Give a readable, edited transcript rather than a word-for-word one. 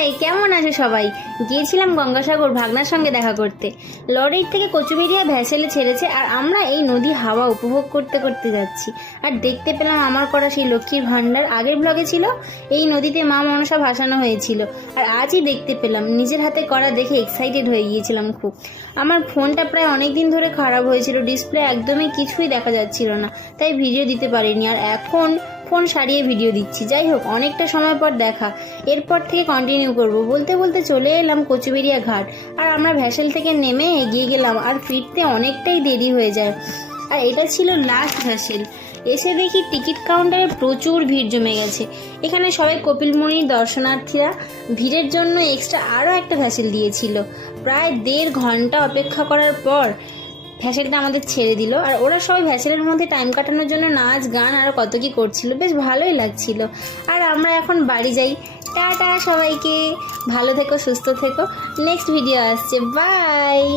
High, কেমন আছো সবাই? গিয়েছিলাম গঙ্গাসাগর ভাগনার সঙ্গে দেখা করতে। লরির থেকে কচুবেড়িয়া ভ্যাসেলে ছেড়েছে আর আমরা এই নদী হাওয়া উপভোগ করতে করতে যাচ্ছি। আর দেখতে পেলাম আমার করা সেই লক্ষ্মীর ভাণ্ডার। আগের ব্লগে ছিল এই নদীতে মা মনসা ভাসানো হয়েছিল, আর আজই দেখতে পেলাম। নিজের হাতে করা দেখে এক্সাইটেড হয়ে গিয়েছিলাম খুব। আমার ফোনটা প্রায় অনেক দিন ধরে খারাপ হয়েছিল, ডিসপ্লে একদমই কিছুই দেখা যাচ্ছিল না, তাই ভিডিও দিতে পারিনি। আর এখন ফোন সারিয়ে ভিডিও দিচ্ছি। যাই হোক, অনেকটা সময় পর দেখা, এরপর থেকে কন্টিনিউ করব। বলতে বলতে চলে এলাম কচুবেড়িয়া ঘাট, আর আমরা ভ্যাসেল থেকে নেমে এগিয়ে গেলাম, আর ফিরতে অনেকটাই দেরি হয়ে যায়। আর এটা ছিল লাস্ট ভ্যাসেল। এসে দেখি টিকিট কাউন্টারে প্রচুর ভিড় জমে গেছে। এখানে সবাই কপিলমুনির দর্শনার্থীরা। ভিড়ের জন্য এক্সট্রা আরও একটা ভ্যাসেল দিয়েছিল। প্রায় 1.5 ঘন্টা অপেক্ষা করার পর ভ্যাসেলটা আমাদের ছেড়ে দিল। আর ওরা সবাই ভ্যাসেলের মধ্যে টাইম কাটানোর জন্য নাচ গান আর কত কি করছিল, বেশ ভালোই লাগছিল। আর আমরা এখন বাড়ি যাই। টাটা সবাইকে, ভালো থেকো, সুস্থ থেকো। নেক্সট ভিডিও আসছে, বাই।